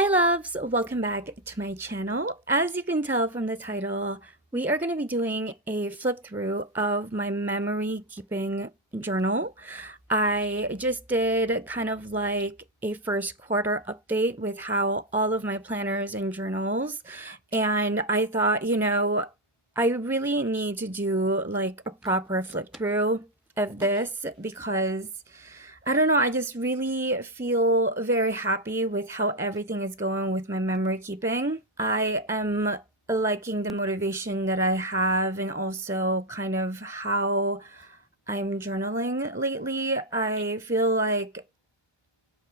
Hi loves, welcome back to my channel. As you can tell from the title, we are going to be doing a flip through of my memory keeping journal. I just did kind of like a first quarter update with how all of my planners and journals, and I thought, I really need to do like a proper flip through of this because I don't know, I just really feel very happy with how everything is going with my memory keeping. I am liking the motivation that I have and also kind of how I'm journaling lately. I feel like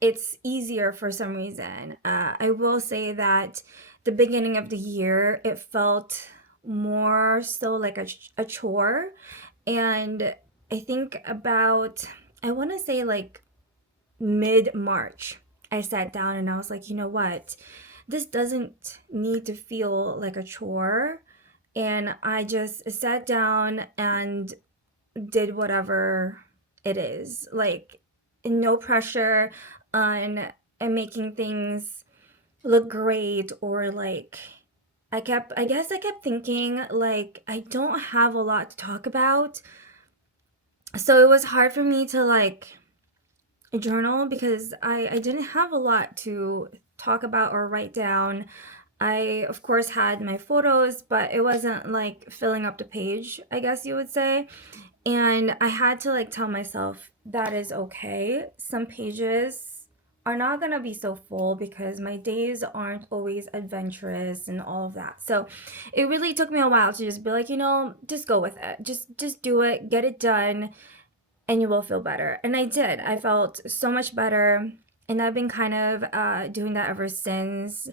it's easier for some reason. I will say that the beginning of the year, it felt more so like a chore. And I think about, I want to say like mid-March, I sat down and I was like, you know what? This doesn't need to feel like a chore. And I just sat down and did whatever it is. Like, no pressure on making things look great or like I guess I kept thinking like I don't have a lot to talk about. So it was hard for me to like a journal because I didn't have a lot to talk about or write down. I, of course, had my photos, but it wasn't like filling up the page, I guess you would say. And I had to like tell myself that is okay. Some pages are not gonna be so full because my days aren't always adventurous and all of that. So it really took me a while to just be like, just go with it. Just do it, get it done, and you will feel better. And I did. I felt so much better. And I've been kind of doing that ever since.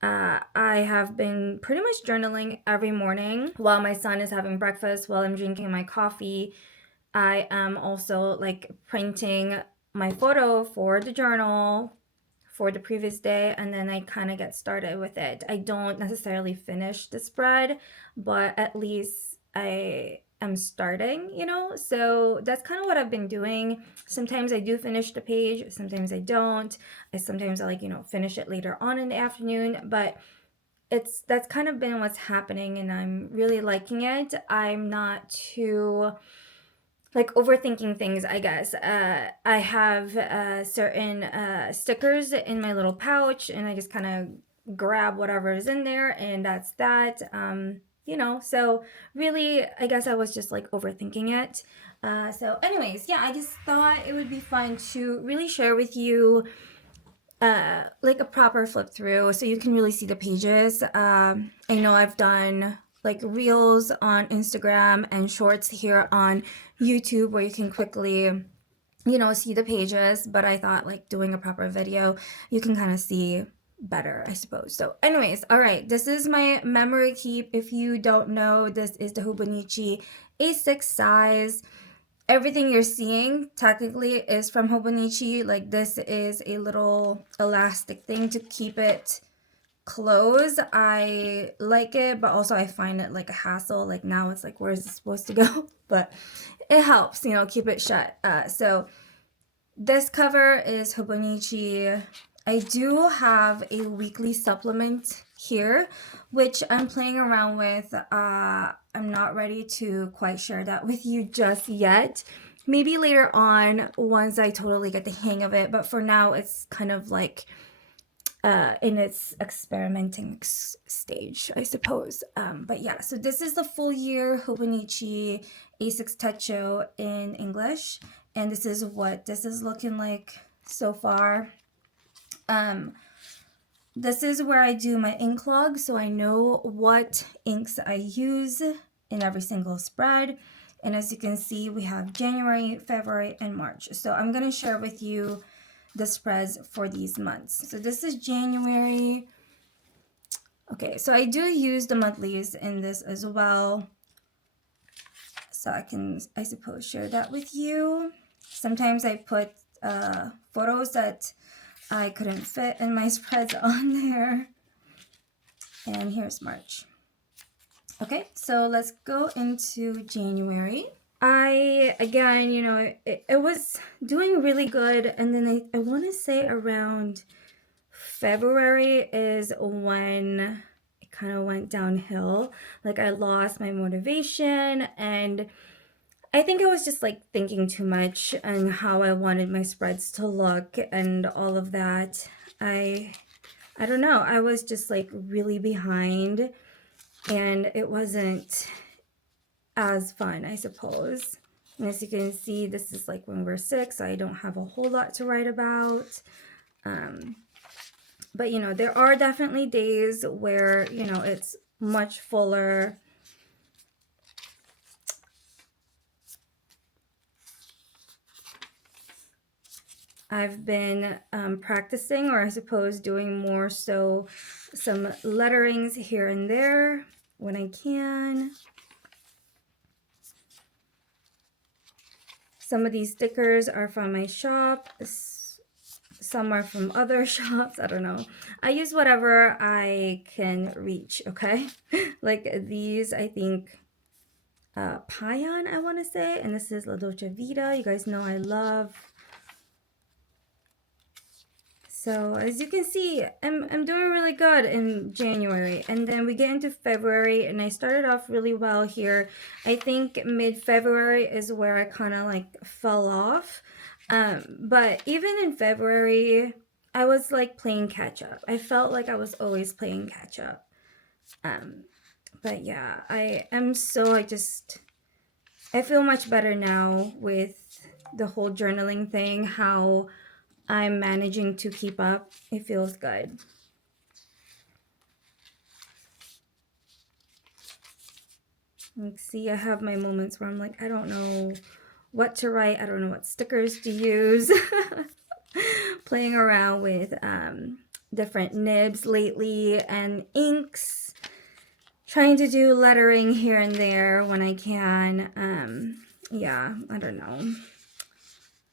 I have been pretty much journaling every morning while my son is having breakfast, while I'm drinking my coffee. I am also like printing my photo for the journal for the previous day, and then I kind of get started with it. I don't necessarily finish the spread, but at least I am starting, So that's kind of what I've been doing. Sometimes I do finish the page, sometimes I don't. Sometimes I like, finish it later on in the afternoon, but that's kind of been what's happening and I'm really liking it. I'm not too like overthinking things, I guess. I have certain stickers in my little pouch, and I just kind of grab whatever is in there, and that's that. So really, I guess I was just like overthinking it. Anyways, yeah, I just thought it would be fun to really share with you like a proper flip through so you can really see the pages. I know I've done like reels on Instagram and shorts here on YouTube where you can quickly, see the pages, but I thought like doing a proper video, you can kind of see better, I suppose. So anyways, all right, this is my memory keep. If you don't know, this is the Hobonichi A6 size. Everything you're seeing technically is from Hobonichi. Like this is a little elastic thing to keep it closed. I like it, but also I find it like a hassle. Like now it's like, where is it supposed to go? But it helps, keep it shut. So this cover is Hobonichi. I do have a weekly supplement here, which I'm playing around with. I'm not ready to quite share that with you just yet. Maybe later on once I totally get the hang of it, but for now it's kind of like in its experimenting stage, I suppose. But yeah, so this is the full year Hobonichi A6 Techo in English, and this is what this is looking like so far. This is where I do my ink log, so I know what inks I use in every single spread. And as you can see, we have January, February, and March. So I'm going to share with you the spreads for these months. So this is January. Okay, so I do use the monthlies in this as well. So I can, I suppose, share that with you. Sometimes I put photos that I couldn't fit in my spreads on there. And here's March. Okay, so let's go into January. Again, it was doing really good. And then I want to say around February is when it kind of went downhill. Like I lost my motivation, and I think I was just like thinking too much and how I wanted my spreads to look and all of that. I don't know. I was just like really behind, and it wasn't as fun, I suppose. And as you can see, this is like when we're sick, so I don't have a whole lot to write about. But you know, there are definitely days where, you know, it's much fuller. I've been practicing, or I suppose doing more so some letterings here and there when I can. Some of these stickers are from my shop. Some are from other shops. I don't know. I use whatever I can reach, okay? Like these, I think, Payan, I want to say. And this is La Dolce Vita. You guys know I love. So as you can see, I'm doing really good in January, and then we get into February, and I started off really well here. I think mid-February is where I kind of like fell off. But even in February, I was like playing catch up. I felt like I was always playing catch up. But yeah, I feel much better now with the whole journaling thing, how I'm managing to keep up. It feels good. Like, see, I have my moments where I'm like, I don't know what to write. I don't know what stickers to use. Playing around with different nibs lately and inks. Trying to do lettering here and there when I can. Yeah, I don't know.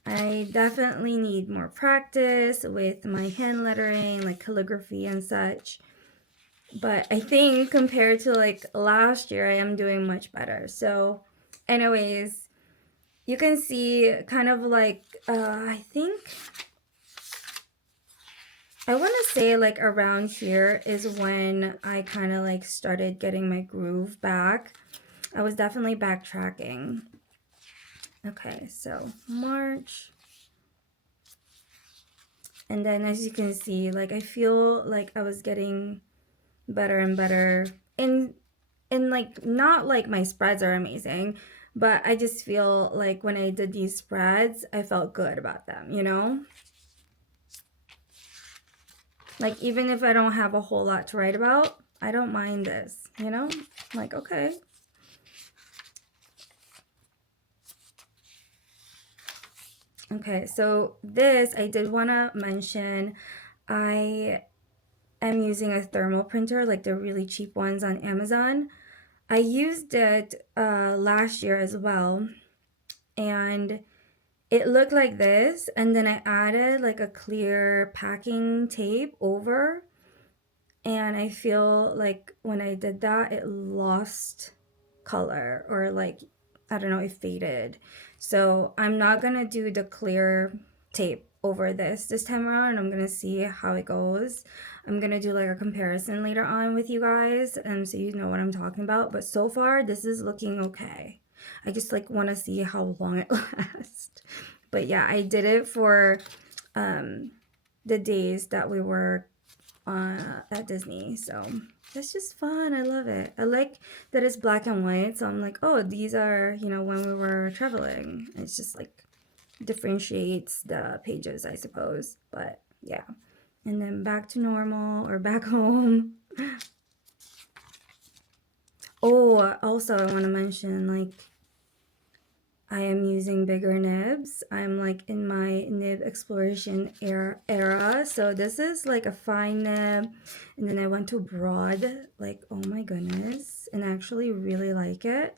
I definitely need more practice with my hand lettering, like calligraphy and such. But I think compared to like last year, I am doing much better. So anyways, you can see kind of like, I think, I want to say like around here is when I kind of like started getting my groove back. I was definitely backtracking. Okay, so March. And then as you can see, like I feel like I was getting better and better. And like not like my spreads are amazing, but I just feel like when I did these spreads, I felt good about them, you know? Like even if I don't have a whole lot to write about, I don't mind this, you know? Like, okay. Okay, so this I did want to mention. I am using a thermal printer, like the really cheap ones on Amazon. I used it last year as well, and it looked like this, and then I added like a clear packing tape over, and I feel like when I did that, it lost color, or like, I don't know, it faded. So I'm not gonna do the clear tape over this time around. I'm gonna see how it goes. I'm gonna do like a comparison later on with you guys, so you know what I'm talking about. But so far, this is looking okay. I just like want to see how long it lasts. But yeah, I did it for the days that we were at Disney. So that's just fun. I love it. I like that it's black and white. So I'm like, oh, these are, you know, when we were traveling. It's just like differentiates the pages, I suppose. But yeah. And then back to normal, or back home. Oh, also I want to mention, like, I am using bigger nibs. I'm like in my nib exploration era. So this is like a fine nib. And then I went to broad, like, oh my goodness. And I actually really like it.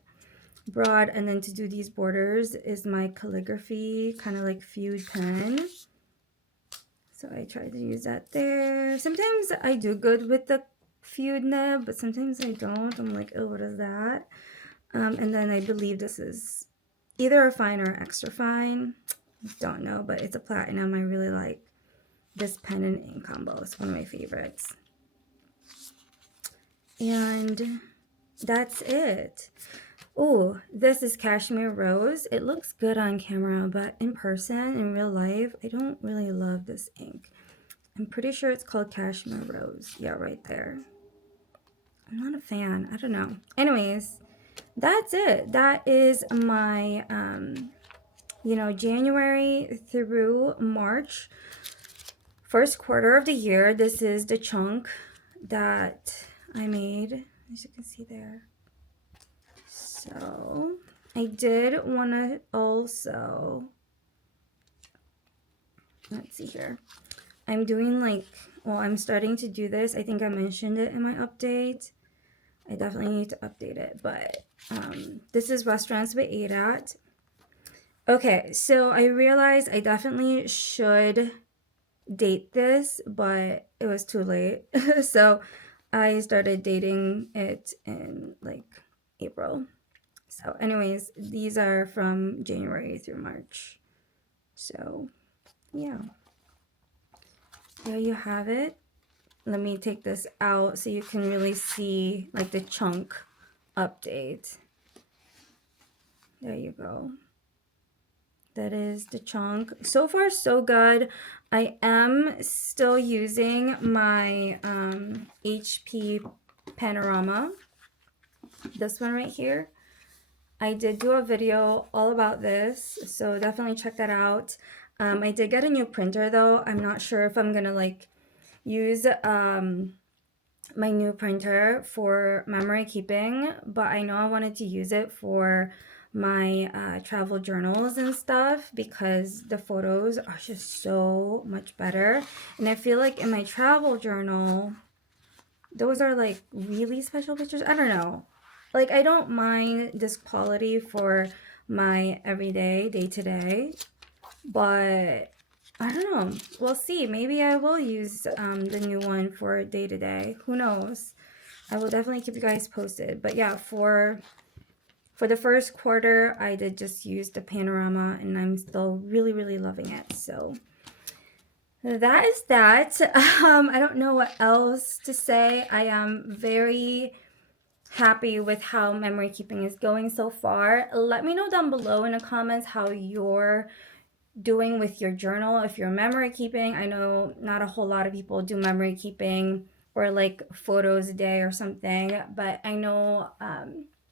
Broad, and then to do these borders is my calligraphy, kind of like feud pen. So I try to use that there. Sometimes I do good with the feud nib, but sometimes I don't. I'm like, oh, what is that? And then I believe this is either a fine or extra fine. Don't know, but it's a platinum I really like. this pen and ink combo. It's one of my favorites. And that's it. Oh, this is Cashmere Rose. It looks good on camera, but in person, in real life, I don't really love this ink. I'm pretty sure it's called Cashmere Rose. Yeah, right there. I'm not a fan. I don't know. Anyways, that's it. That is my, you know, January through March, first quarter of the year. This is the chunk that I made, as you can see there. So I did want to also, let's see here. I'm doing like, well, I'm starting to do this. I think I mentioned it in my update. I definitely need to update it, but this is Restaurants We Ate At. Okay, so I realized I definitely should date this, but it was too late. So I started dating it in like April. So anyways, these are from January through March. So yeah, there you have it. Let me take this out so you can really see like the chunk update. There you go. That is the chunk. So far, so good. I am still using my HP Panorama. This one right here. I did do a video all about this, so definitely check that out. I did get a new printer though. I'm not sure if I'm gonna like use my new printer for memory keeping, but I know I wanted to use it for my travel journals and stuff because the photos are just so much better. And I feel like in my travel journal, those are like really special pictures. I don't know. Like, I don't mind this quality for my everyday, day-to-day, but I don't know. We'll see. Maybe I will use the new one for day-to-day. Who knows? I will definitely keep you guys posted. But yeah, for the first quarter, I did just use the Panorama, and I'm still really, really loving it. So that is that. I don't know what else to say. I am very happy with how memory keeping is going so far. Let me know down below in the comments how you're doing with your journal, if you're memory keeping. I know not a whole lot of people do memory keeping or like photos a day or something, but I know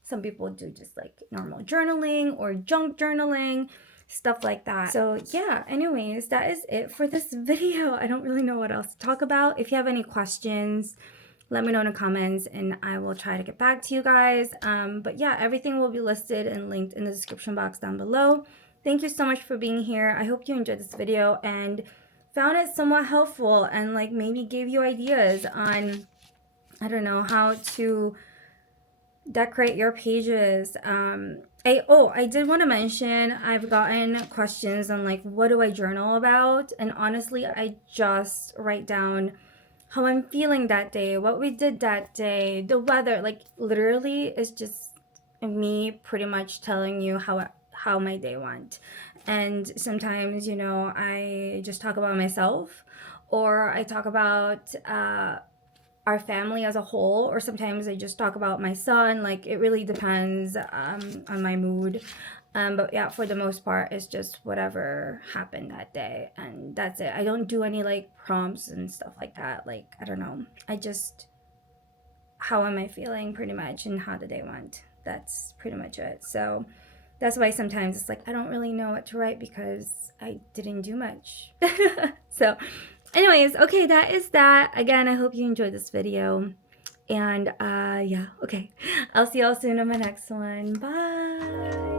some people do just like normal journaling or junk journaling, stuff like that. So yeah, anyways, that is it for this video. I don't really know what else to talk about. If you have any questions, let me know in the comments and I will try to get back to you guys. But yeah, everything will be listed and linked in the description box down below. Thank you so much for being here. I hope you enjoyed this video and found it somewhat helpful and like maybe gave you ideas on, I don't know, how to decorate your pages. I did want to mention I've gotten questions on like what do I journal about, and honestly I just write down how I'm feeling that day, what we did that day, the weather. Like literally it's just me pretty much telling you how my day went. And sometimes, you know, I just talk about myself, or I talk about our family as a whole, or sometimes I just talk about my son. Like it really depends on my mood. But yeah, for the most part, it's just whatever happened that day, and that's it. I don't do any like prompts and stuff like that. Like, I don't know. I just, how am I feeling pretty much, and how the day went. That's pretty much it. So that's why sometimes it's like I don't really know what to write because I didn't do much. So anyways, okay, that is that. Again, I hope you enjoyed this video. And yeah, okay. I'll see y'all soon on my next one. Bye.